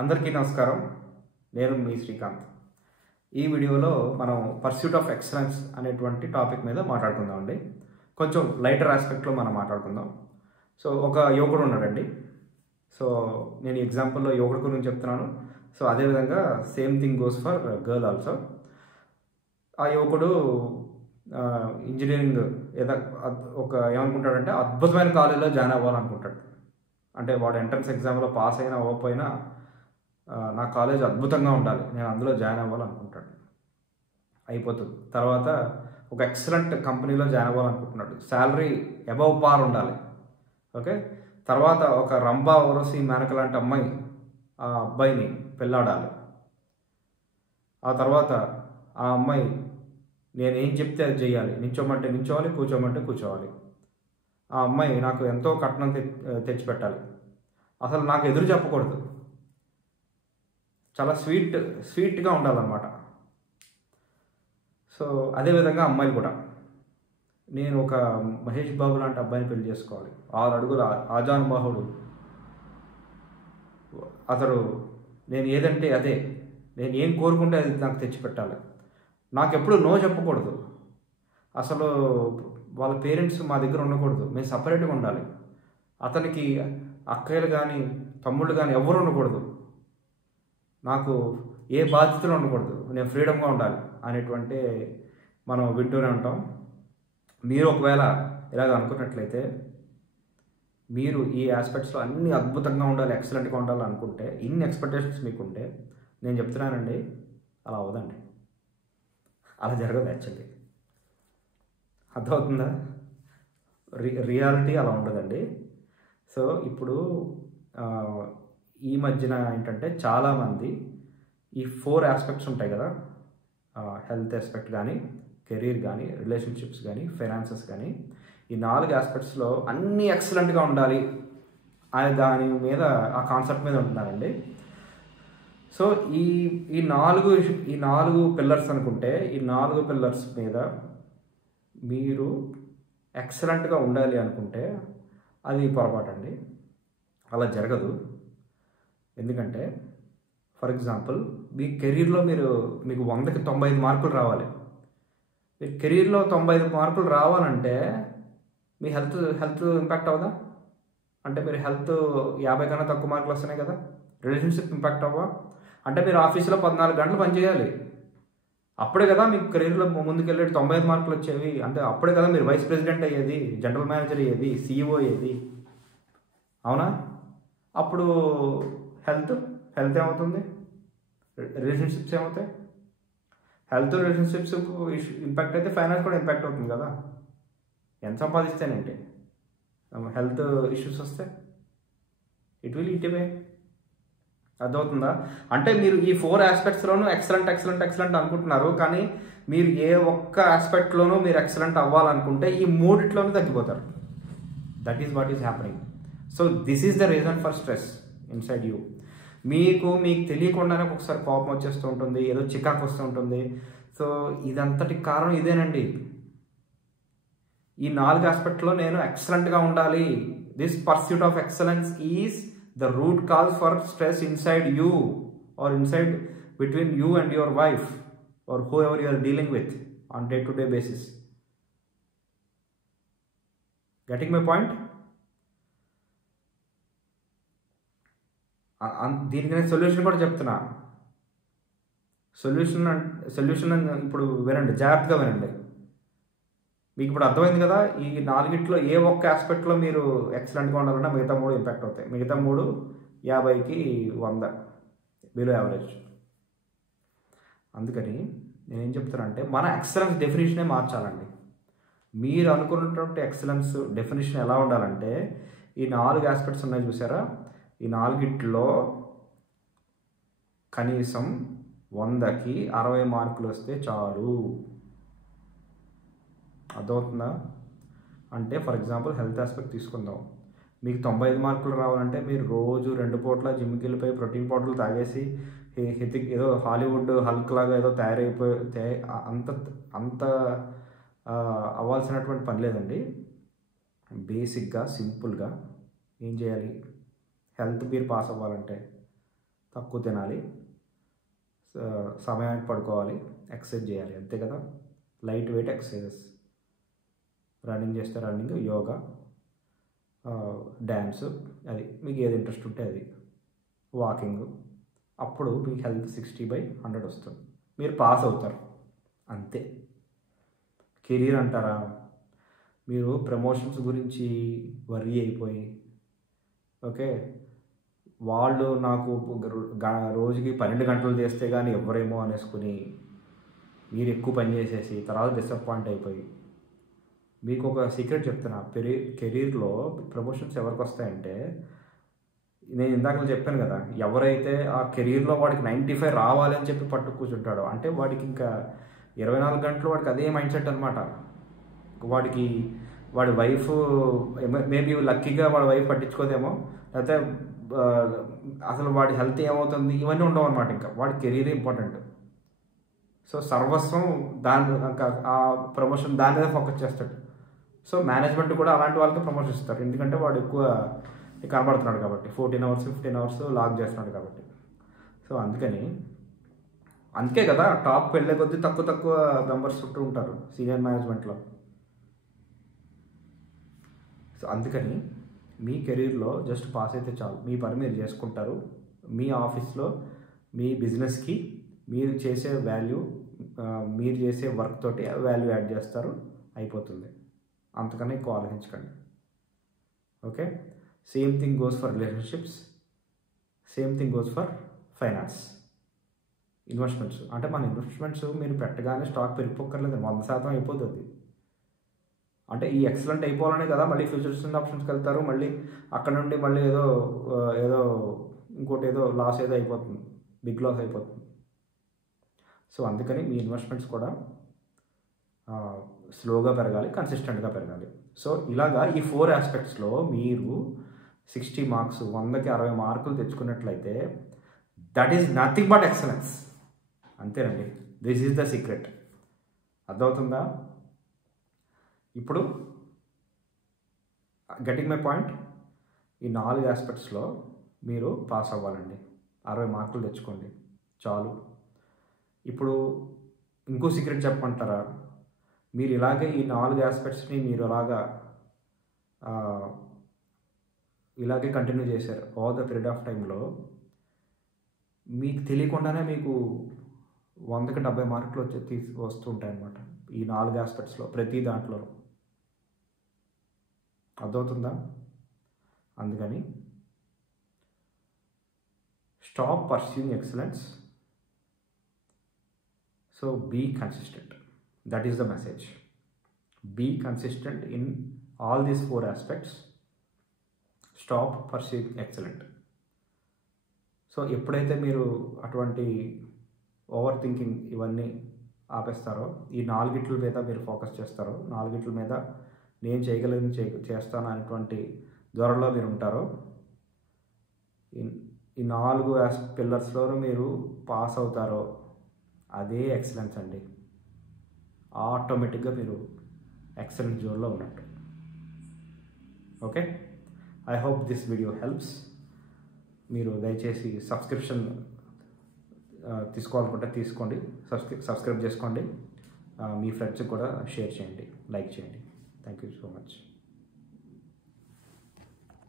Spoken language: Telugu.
అందరికీ నమస్కారం. నేను మీ శ్రీకాంత్. ఈ వీడియోలో మనం పర్స్యూట్ ఆఫ్ ఎక్సలెన్స్ అనేటువంటి టాపిక్ మీద మాట్లాడుకుందామండి. కొంచెం లైటర్ ఆస్పెక్ట్లో మనం మాట్లాడుకుందాం. సో ఒక యువకుడు ఉన్నాడండి. సో నేను ఎగ్జాంపుల్లో యువకుడు గురించి చెప్తున్నాను. సో అదేవిధంగా same thing goes for girl also. ఆ యువకుడు ఇంజనీరింగ్ ఏమనుకుంటాడంటే అద్భుతమైన కాలేజీలో జాయిన్ అవ్వాలనుకుంటాడు. అంటే వాడు ఎంట్రన్స్ ఎగ్జామ్లో పాస్ అయినా అవ్వకపోయినా నా కాలేజ్ అద్భుతంగా ఉండాలి, నేను అందులో జాయిన్ అవ్వాలనుకుంటాడు. అయిపోతుంది. తర్వాత ఒక ఎక్సలెంట్ కంపెనీలో జాయిన్ అవ్వాలనుకుంటున్నాడు. శాలరీ అబవ్ పార్ ఉండాలి. ఓకే. తర్వాత ఒక రంభా ఊరసి మేనక లాంటి అమ్మాయి ఆ అబ్బాయిని పెళ్ళాడాలి. ఆ తర్వాత ఆ అమ్మాయి నేనేం చెప్తే అది చేయాలి, నించోమంటే నించోవాలి, కూర్చోమంటే కూర్చోవాలి. ఆ అమ్మాయి నాకు ఎంతో కట్నం తెచ్చిపెట్టాలి, అసలు నాకు ఎదురు చెప్పకూడదు, చాలా స్వీట్గా ఉండాలన్నమాట. సో అదేవిధంగా అమ్మాయిలు కూడా నేను ఒక మహేష్ బాబు లాంటి అబ్బాయిని పెళ్లి చేసుకోవాలి, 6 అడుగుల ఆజానుబాహుడు, అతడు నేను ఏదంటే అదే, నేను ఏం కోరుకుంటే అది నాకు తెచ్చిపెట్టాలి, నాకు ఎప్పుడు నో చెప్పకూడదు, అసలు వాళ్ళ పేరెంట్స్ మా దగ్గర ఉండకూడదు, మేము సపరేట్గా ఉండాలి, అతనికి అక్కయ్యలు కానీ తమ్ముళ్ళు కానీ ఎవరు ఉండకూడదు, నాకు ఏ బాధ్యతలు ఉండకూడదు, నేను ఫ్రీడమ్గా ఉండాలి అనేటువంటి మనం వింటూనే ఉంటాం. మీరు ఒకవేళ ఇలాగ అనుకున్నట్లయితే, మీరు ఈ ఆస్పెక్ట్స్లో అన్ని అద్భుతంగా ఉండాలి, ఎక్సలెంట్గా ఉండాలి అనుకుంటే, ఇన్ని ఎక్స్పెక్టేషన్స్ మీకుంటే, నేను చెప్తున్నానండి, అలా అవ్వదండి, అలా జరగదు. యాక్చువల్లీ అర్థమవుతుందా? రియాలిటీ అలా ఉండదండి. సో ఇప్పుడు ఈ మధ్యన ఏంటంటే చాలామంది ఈ 4 ఆస్పెక్ట్స్ ఉంటాయి కదా, హెల్త్ ఆస్పెక్ట్ కానీ, కెరీర్ కానీ, రిలేషన్షిప్స్ కానీ, ఫైనాన్సెస్ కానీ, ఈ 4 ఆస్పెక్ట్స్లో అన్నీ ఎక్సలెంట్గా ఉండాలి అనే దాని మీద, ఆ కాన్సెప్ట్ మీద ఉంటున్నారండి. సో ఈ 4 పిల్లర్స్ అనుకుంటే, ఈ 4 పిల్లర్స్ మీద మీరు ఎక్సలెంట్గా ఉండాలి అనుకుంటే అది పొరపాటు అండి, అలా జరగదు. ఎందుకంటే ఫర్ ఎగ్జాంపుల్ మీ కెరీర్లో మీకు 100కి 95 మార్కులు రావాలి. మీ కెరీర్లో 95 మార్కులు రావాలంటే మీ హెల్త్ ఇంపాక్ట్ అవ్వదా? అంటే మీరు హెల్త్ 50 కన్నా తక్కువ మార్కులు వస్తున్నాయి కదా. రిలేషన్షిప్ ఇంపాక్ట్ అవ్వా? అంటే మీరు ఆఫీస్లో 14 గంటలు పనిచేయాలి, అప్పుడే కదా మీకు కెరీర్లో ముందుకెళ్ళేది 95 మార్కులు వచ్చేవి. అంటే అప్పుడే కదా మీరు వైస్ ప్రెసిడెంట్ అయ్యేది, జనరల్ మేనేజర్ అయ్యేది, CEO అయ్యేది, అవునా? అప్పుడు హెల్త్ ఏమవుతుంది? రిలేషన్షిప్స్ ఏమవుతాయి? హెల్త్ రిలేషన్షిప్స్ ఇంపాక్ట్ అయితే ఫైనాన్స్ కూడా ఇంపాక్ట్ అవుతుంది కదా. ఎంత సంపాదిస్తేనేంటి, హెల్త్ ఇష్యూస్ వస్తే ఇట్ విల్ ఇట్ అవే. అర్థమవుతుందా? అంటే మీరు ఈ 4 ఆస్పెక్ట్స్లోనూ ఎక్సలెంట్ అనుకుంటున్నారు, కానీ మీరు ఏ ఒక్క ఆస్పెక్ట్లోనూ మీరు ఎక్సలెంట్ అవ్వాలనుకుంటే ఈ 3 తగ్గిపోతారు. That is what is happening. So this is the reason for stress inside you. మీకు తెలియకుండానే ఒకసారి కోపం వచ్చేస్తూ ఉంటుంది, ఏదో చికాకు వస్తూ ఉంటుంది. సో ఇదంతటి కారణం ఇదేనండి. ఈ 4 ఆస్పెక్ట్లో నేను ఎక్సలెంట్గా ఉండాలి. This pursuit of excellence is the root cause for stress inside you, or inside between you and your wife, or whoever you are dealing with on day-to-day basis. Getting my point? దీనికి నేను సొల్యూషన్ కూడా చెప్తున్నా. సొల్యూషన్ ఇప్పుడు వినండి, జాగ్రత్తగా వినండి. మీకు ఇప్పుడు అర్థమైంది కదా, ఈ 4 ఏ ఒక్క ఆస్పెక్ట్లో మీరు ఎక్సలెంట్గా ఉండాలన్నా మిగతా 3 ఇంపాక్ట్ అవుతాయి. మిగతా 3 50కి 100 బిలో యావరేజ్. అందుకని నేనేం చెప్తానంటే, అంటే మన ఎక్సలెన్స్ డెఫినేషనే మార్చాలండి. మీరు అనుకున్నటువంటి ఎక్సలెన్స్ డెఫినేషన్ ఎలా ఉండాలంటే, ఈ 4 ఆస్పెక్ట్స్ ఉన్నాయి చూసారా, ఈ 4 కనీసం 100కి 60 మార్కులు వస్తే చాలు. అర్థమవుతుందా? అంటే ఫర్ ఎగ్జాంపుల్ హెల్త్ ఆస్పెక్ట్ తీసుకుందాం. మీకు 95 మార్కులు రావాలంటే మీరు రోజు 2 పూట్ల జిమ్కి వెళ్ళిపోయి ప్రోటీన్ పౌడర్లు తాగేసి ఏదో హాలీవుడ్ హల్క్ లాగా ఏదో తయారైపోయి అంత అవ్వాల్సినటువంటి పని లేదండి. బేసిక్గా సింపుల్గా ఏం చేయాలి? హెల్త్ మీరు పాస్ అవ్వాలంటే తక్కువ తినాలి, సమయానికి పడుకోవాలి, ఎక్సర్సైజ్ చేయాలి, అంతే కదా. లైట్ వెయిట్ ఎక్సర్సైజెస్, రన్నింగ్ చేస్తే రన్నింగ్, యోగా, డ్యాన్స్, అది మీకు ఏది ఇంట్రెస్ట్ ఉంటే అది, వాకింగ్. అప్పుడు మీకు హెల్త్ 60/100 వస్తుంది, మీరు పాస్ అవుతారు, అంతే. కెరీర్ అంటారా, మీరు ప్రమోషన్స్ గురించి వర్రీ అయిపోయి, ఓకే, వాళ్ళు నాకు రోజుకి 12 గంటలు చేస్తే కానీ ఎవరేమో అనేసుకుని మీరు ఎక్కువ పని చేసేసి తర్వాత డిసప్పాయింట్ అయిపోయి, మీకు ఒక సీక్రెట్ చెప్తున్నా, కెరీర్లో ప్రమోషన్స్ ఎవరికి వస్తాయంటే, నేను ఇందాక చెప్పాను కదా, ఎవరైతే ఆ కెరీర్లో వాడికి 95 రావాలి అని చెప్పి పట్టు కూర్చుంటాడో, అంటే వాడికి ఇంకా 24 గంటలు వాడికి అదే మైండ్ సెట్ అనమాట. వాడి వైఫ్ మేబీ లక్కీగా వాడి వైఫ్ పట్టించుకోదేమో, లేకపోతే అసలు వాడి హెల్త్ ఏమవుతుంది ఇవన్నీ ఉండవు అనమాట. ఇంకా వాడి కెరీర్ ఇంపార్టెంట్. సో సర్వస్వం ఆ ప్రమోషన్ దాని మీద ఫోకస్ చేస్తాడు. సో మేనేజ్మెంట్ కూడా అలాంటి వాళ్ళకి ప్రమోషన్ ఇస్తారు, ఎందుకంటే వాడు ఎక్కువ కనబడుతున్నాడు కాబట్టి, 14 hours 15 hours లాగ్ చేస్తున్నాడు కాబట్టి. సో అందుకే కదా టాప్ వెళ్ళే కొద్దీ తక్కువ మెంబర్స్ చుట్టూ ఉంటారు సీనియర్ మేనేజ్మెంట్లో. సో అందుకని మీ కెరీర్లో జస్ట్ పాస్ అయితే చాలు, మీ పని మీరు చేసుకుంటారు, మీ ఆఫీస్లో మీ బిజినెస్కి మీరు చేసే వాల్యూ, మీరు చేసే వర్క్ తోటి వాల్యూ యాడ్ చేస్తారు, అయిపోతుంది. అంతకన్నా ఎక్కువ ఆలోచించకండి, okay. Same thing goes for relationships, same thing goes for finance. Investments అంటే మన ఇన్వెస్ట్మెంట్స్ మీరు పెట్టగానే స్టాక్ పెరిగిపోక్కర్లేదు, 100% అయిపోతుంది. అంటే ఈ ఎక్సలెంట్ అయిపోవాలనే కదా మళ్ళీ ఫ్యూచర్స్ ఆప్షన్స్కి వెళ్తారు, మళ్ళీ అక్కడ నుండి మళ్ళీ ఏదో ఇంకోటి లాస్ అయిపోతుంది, బిగ్ లాస్ అయిపోతుంది. సో అందుకని మీ ఇన్వెస్ట్మెంట్స్ కూడా స్లోగా పెరగాలి, కన్సిస్టెంట్గా పెరగాలి. సో ఇలాగా ఈ 4 ఆస్పెక్ట్స్లో మీరు 60 మార్క్స్, 100కి 60 మార్కులు తెచ్చుకున్నట్లయితే that is nothing but excellence, అంతేనండి. This is the secret. అర్థమవుతుందా? ఇప్పుడు గెటింగ్ మై పాయింట్, ఈ 4 ఆస్పెక్ట్స్లో మీరు పాస్ అవ్వాలండి, 60 మార్కులు తెచ్చుకోండి చాలు. ఇప్పుడు ఇంకో సీక్రెట్ చెప్పమంటారా, మీరు ఇలాగే ఈ 4 ఆస్పెక్ట్స్ని మీరు ఇలాగే కంటిన్యూ చేశారు ఆల్ ద పీరియడ్ ఆఫ్ టైంలో, మీకు తెలియకుండానే మీకు 100కి 70 మార్కులు వస్తుంటాయి అన్నమాట ఈ 4 ఆస్పెక్ట్స్లో, ప్రతి దాంట్లో. అర్థమవుతుందా? అందుకని stop pursuing excellence, so be consistent. That is the message. Be consistent in all these 4 aspects. Stop pursuing excellent. So ఎప్పుడైతే మీరు అటువంటి ఓవర్ థింకింగ్ ఇవన్నీ ఆపేస్తారో, ఈ 4 మీద మీరు ఫోకస్ చేస్తారో, 4 మీద నేను చేయగలిగింది చేస్తాను అనేటువంటి ధోరణిలో మీరు ఉంటారో, ఈ 4 పిల్లర్స్లోనూ మీరు పాస్ అవుతారో, అదే ఎక్సలెన్స్ అండి. ఆటోమేటిక్గా మీరు ఎక్సలెంట్ జోన్లో ఉన్నట్టు. Okay, I hope this video helps. మీరు దయచేసి సబ్స్క్రిప్షన్ తీసుకోవాలనుకుంటే తీసుకోండి, సబ్స్క్రైబ్ చేసుకోండి, మీ ఫ్రెండ్స్కి కూడా షేర్ చేయండి, లైక్ చేయండి. Thank you so much.